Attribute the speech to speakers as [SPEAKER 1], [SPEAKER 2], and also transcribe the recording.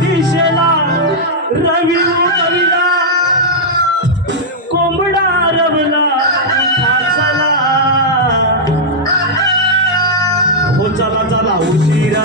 [SPEAKER 1] दिशेला रवी कविला कोंबडा रवला चला हो चला चला उशिरा